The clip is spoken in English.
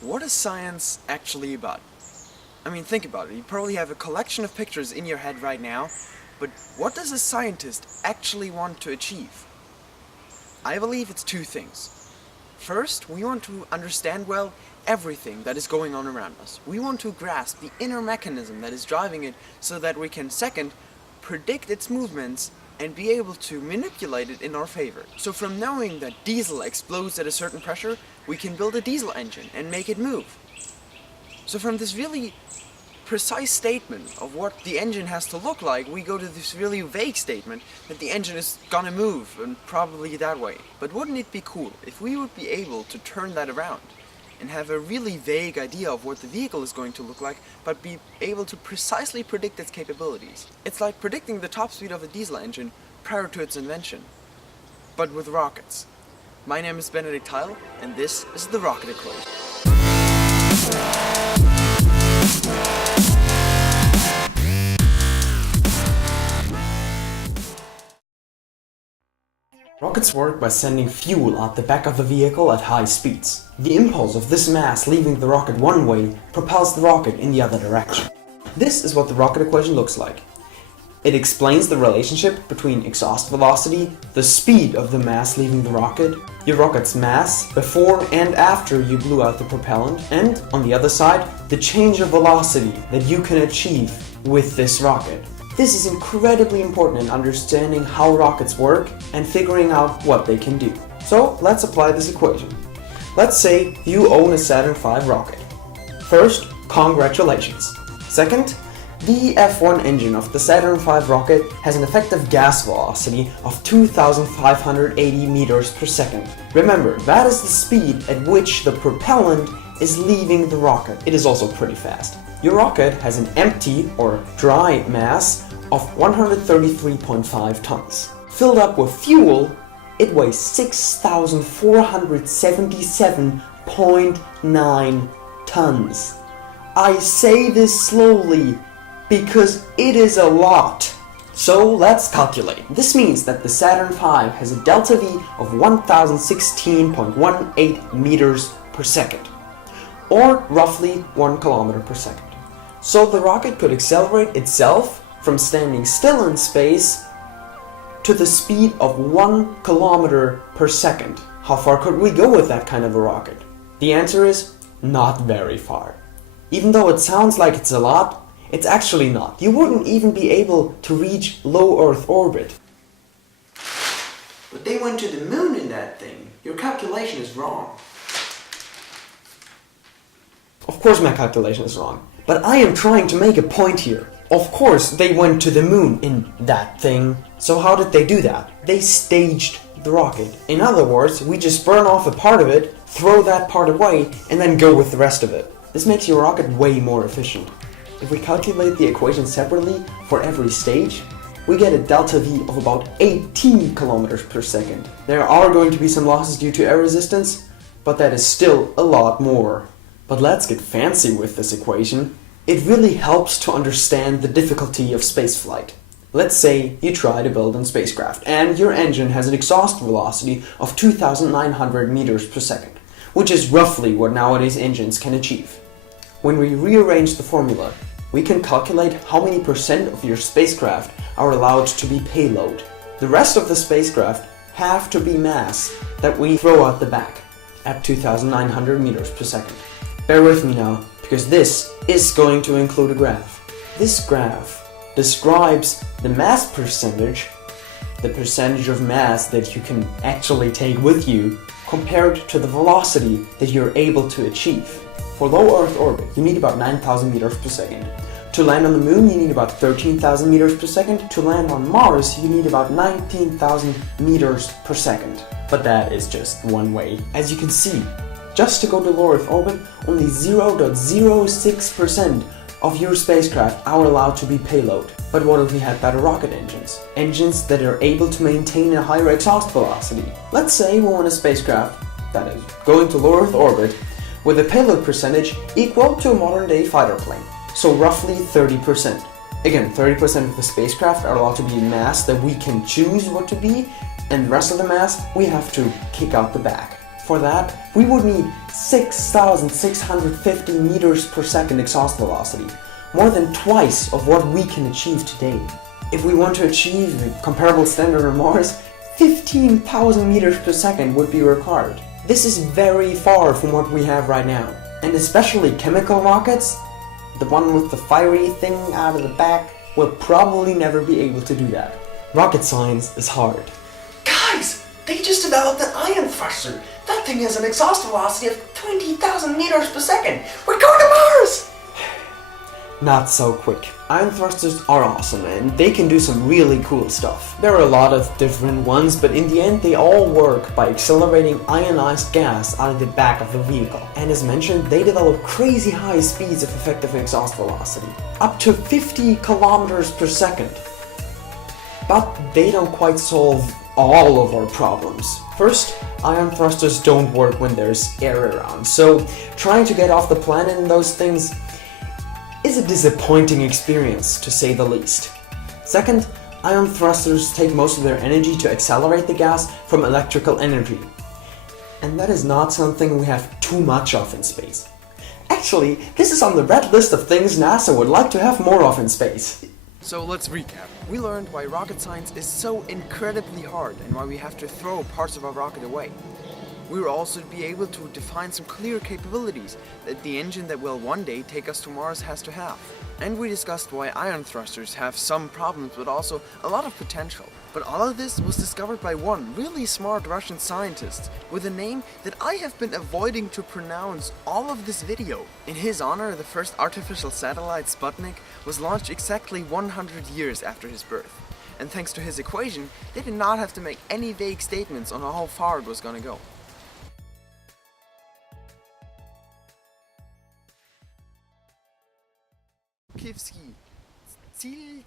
What is science actually about? I mean, think about it. You probably have a collection of pictures in your head right now, but what does a scientist actually want to achieve? I believe it's two things. First, we want to understand well everything that is going on around us. We want to grasp the inner mechanism that is driving it so that we can, second, predict its movements and be able to manipulate it in our favor. So from knowing that diesel explodes at a certain pressure, we can build a diesel engine and make it move. So from this really precise statement of what the engine has to look like, we go to this really vague statement that the engine is gonna move, and probably that way. But wouldn't it be cool if we would be able to turn that around and have a really vague idea of what the vehicle is going to look like, but be able to precisely predict its capabilities? It's like predicting the top speed of a diesel engine prior to its invention, but with rockets. My name is Benedict Heil, and this is the Rocket Equation. Rockets work by sending fuel out the back of the vehicle at high speeds. The impulse of this mass leaving the rocket one way propels the rocket in the other direction. This is what the rocket equation looks like. It explains the relationship between exhaust velocity, the speed of the mass leaving the rocket, your rocket's mass before and after you blew out the propellant, and, on the other side, the change of velocity that you can achieve with this rocket. This is incredibly important in understanding how rockets work and figuring out what they can do. So let's apply this equation. Let's say you own a Saturn V rocket. First, congratulations. Second, the F1 engine of the Saturn V rocket has an effective gas velocity of 2,580 meters per second. Remember, that is the speed at which the propellant is leaving the rocket. It is also pretty fast. Your rocket has an empty or dry mass of 133.5 tons. Filled up with fuel, it weighs 6,477.9 tons. I say this slowly because it is a lot. So let's calculate. This means that the Saturn V has a delta V of 1016.18 meters per second, or roughly 1 kilometer per second. So the rocket could accelerate itself from standing still in space to the speed of 1 kilometer per second. How far could we go with that kind of a rocket? The answer is not very far. Even though it sounds like it's a lot, it's actually not. You wouldn't even be able to reach low Earth orbit. But they went to the moon in that thing. Your calculation is wrong. Of course my calculation is wrong, but I am trying to make a point here. Of course they went to the moon in that thing. So how did they do that? They staged the rocket. In other words, we just burn off a part of it, throw that part away, and then go with the rest of it. This makes your rocket way more efficient. If we calculate the equation separately for every stage, we get a delta V of about 18 kilometers per second. There are going to be some losses due to air resistance, but that is still a lot more. But let's get fancy with this equation. It really helps to understand the difficulty of spaceflight. Let's say you try to build a spacecraft and your engine has an exhaust velocity of 2,900 meters per second, which is roughly what nowadays engines can achieve. When we rearrange the formula, we can calculate how many percent of your spacecraft are allowed to be payload. The rest of the spacecraft have to be mass that we throw out the back at 2,900 meters per second. Bear with me now, because this is going to include a graph. This graph describes the mass percentage, the percentage of mass that you can actually take with you, compared to the velocity that you're able to achieve. For low Earth orbit, you need about 9,000 meters per second. To land on the moon, you need about 13,000 meters per second. To land on Mars, you need about 19,000 meters per second. But that is just one way. As you can see, just to go to low Earth orbit, only 0.06% of your spacecraft are allowed to be payload. But what if we had better rocket engines? Engines that are able to maintain a higher exhaust velocity. Let's say we want a spacecraft that is going to low Earth orbit with a payload percentage equal to a modern day fighter plane. So roughly 30%. Again, 30% of the spacecraft are allowed to be mass that we can choose what to be, and the rest of the mass we have to kick out the back. For that, we would need 6,650 meters per second exhaust velocity, more than twice of what we can achieve today. If we want to achieve a comparable standard on Mars, 15,000 meters per second would be required. This is very far from what we have right now. And especially chemical rockets, the one with the fiery thing out of the back, will probably never be able to do that. Rocket science is hard. Guys! They just developed an ion thruster! That thing has an exhaust velocity of 20,000 meters per second! We're going to Mars! Not so quick. Ion thrusters are awesome and they can do some really cool stuff. There are a lot of different ones, but in the end they all work by accelerating ionized gas out of the back of the vehicle. And as mentioned, they develop crazy high speeds of effective exhaust velocity, up to 50 kilometers per second. But they don't quite solve all of our problems. First, ion thrusters don't work when there's air around, so trying to get off the planet in those things is a disappointing experience, to say the least. Second, ion thrusters take most of their energy to accelerate the gas from electrical energy. And that is not something we have too much of in space. Actually, this is on the red list of things NASA would like to have more of in space. So let's recap. We learned why rocket science is so incredibly hard and why we have to throw parts of our rocket away. We will also be able to define some clear capabilities that the engine that will one day take us to Mars has to have. And we discussed why ion thrusters have some problems but also a lot of potential. But all of this was discovered by one really smart Russian scientist with a name that I have been avoiding to pronounce all of this video. In his honor, the first artificial satellite, Sputnik, was launched exactly 100 years after his birth. And thanks to his equation, they did not have to make any vague statements on how far it was gonna go. Kiewski. Ziel.